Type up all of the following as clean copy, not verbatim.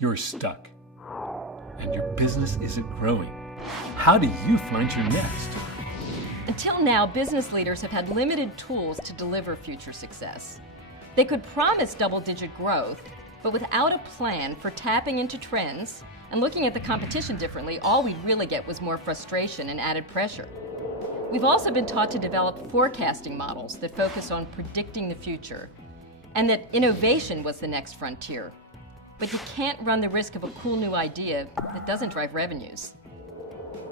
You're stuck, and your business isn't growing. How do you find your next? Until now, business leaders have had limited tools to deliver future success. They could promise double-digit growth, but without a plan for tapping into trends and looking at the competition differently, all we'd really get was more frustration and added pressure. We've also been taught to develop forecasting models that focus on predicting the future, and that innovation was the next frontier. But you can't run the risk of a cool new idea that doesn't drive revenues.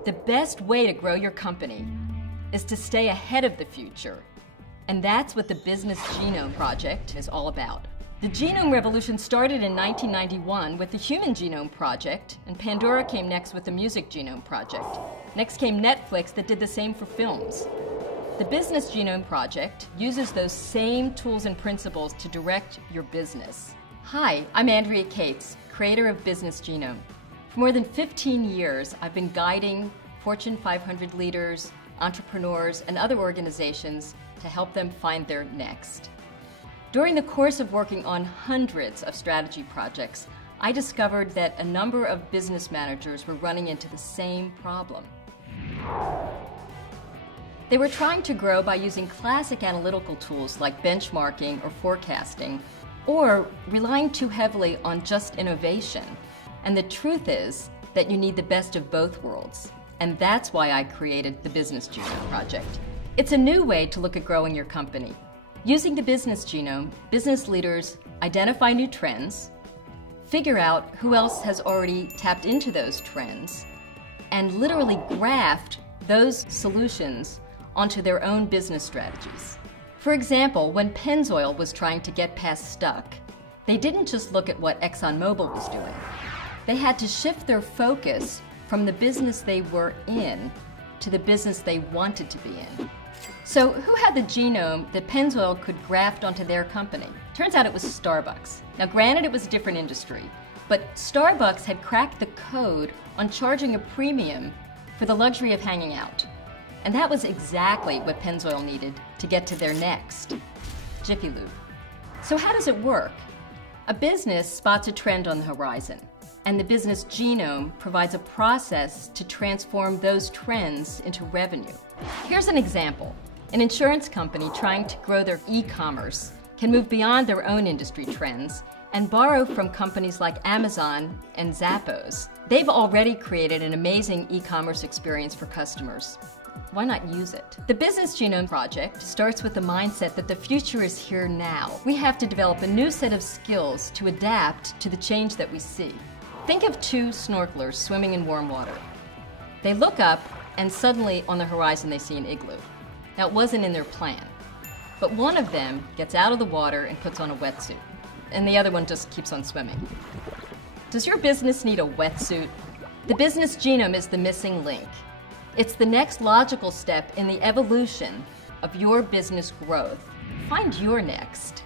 The best way to grow your company is to stay ahead of the future, and that's what the Business Genome Project is all about. The genome revolution started in 1991 with the Human Genome Project, and Pandora came next with the Music Genome Project. Next came Netflix that did the same for films. The Business Genome Project uses those same tools and principles to direct your business. Hi, I'm Andrea Kates, creator of Business Genome. For more than 15 years, I've been guiding Fortune 500 leaders, entrepreneurs, and other organizations to help them find their next. During the course of working on hundreds of strategy projects, I discovered that a number of business managers were running into the same problem. They were trying to grow by using classic analytical tools like benchmarking or forecasting, or relying too heavily on just innovation. And the truth is that you need the best of both worlds. And that's why I created the Business Genome Project. It's a new way to look at growing your company. Using the Business Genome, business leaders identify new trends, figure out who else has already tapped into those trends, and literally graft those solutions onto their own business strategies. For example, when Pennzoil was trying to get past stuck, they didn't just look at what ExxonMobil was doing. They had to shift their focus from the business they were in to the business they wanted to be in. So who had the genome that Pennzoil could graft onto their company? Turns out it was Starbucks. Now granted, it was a different industry, but Starbucks had cracked the code on charging a premium for the luxury of hanging out. And that was exactly what Pennzoil needed to get to their next, Jiffy Lube. So how does it work? A business spots a trend on the horizon, and the Business Genome provides a process to transform those trends into revenue. Here's an example. An insurance company trying to grow their e-commerce can move beyond their own industry trends and borrow from companies like Amazon and Zappos. They've already created an amazing e-commerce experience for customers. Why not use it? The Business Genome Project starts with the mindset that the future is here now. We have to develop a new set of skills to adapt to the change that we see. Think of two snorkelers swimming in warm water. They look up, and suddenly on the horizon they see an igloo. Now, it wasn't in their plan, but one of them gets out of the water and puts on a wetsuit, and the other one just keeps on swimming. Does your business need a wetsuit? The Business Genome is the missing link. It's the next logical step in the evolution of your business growth. Find your next.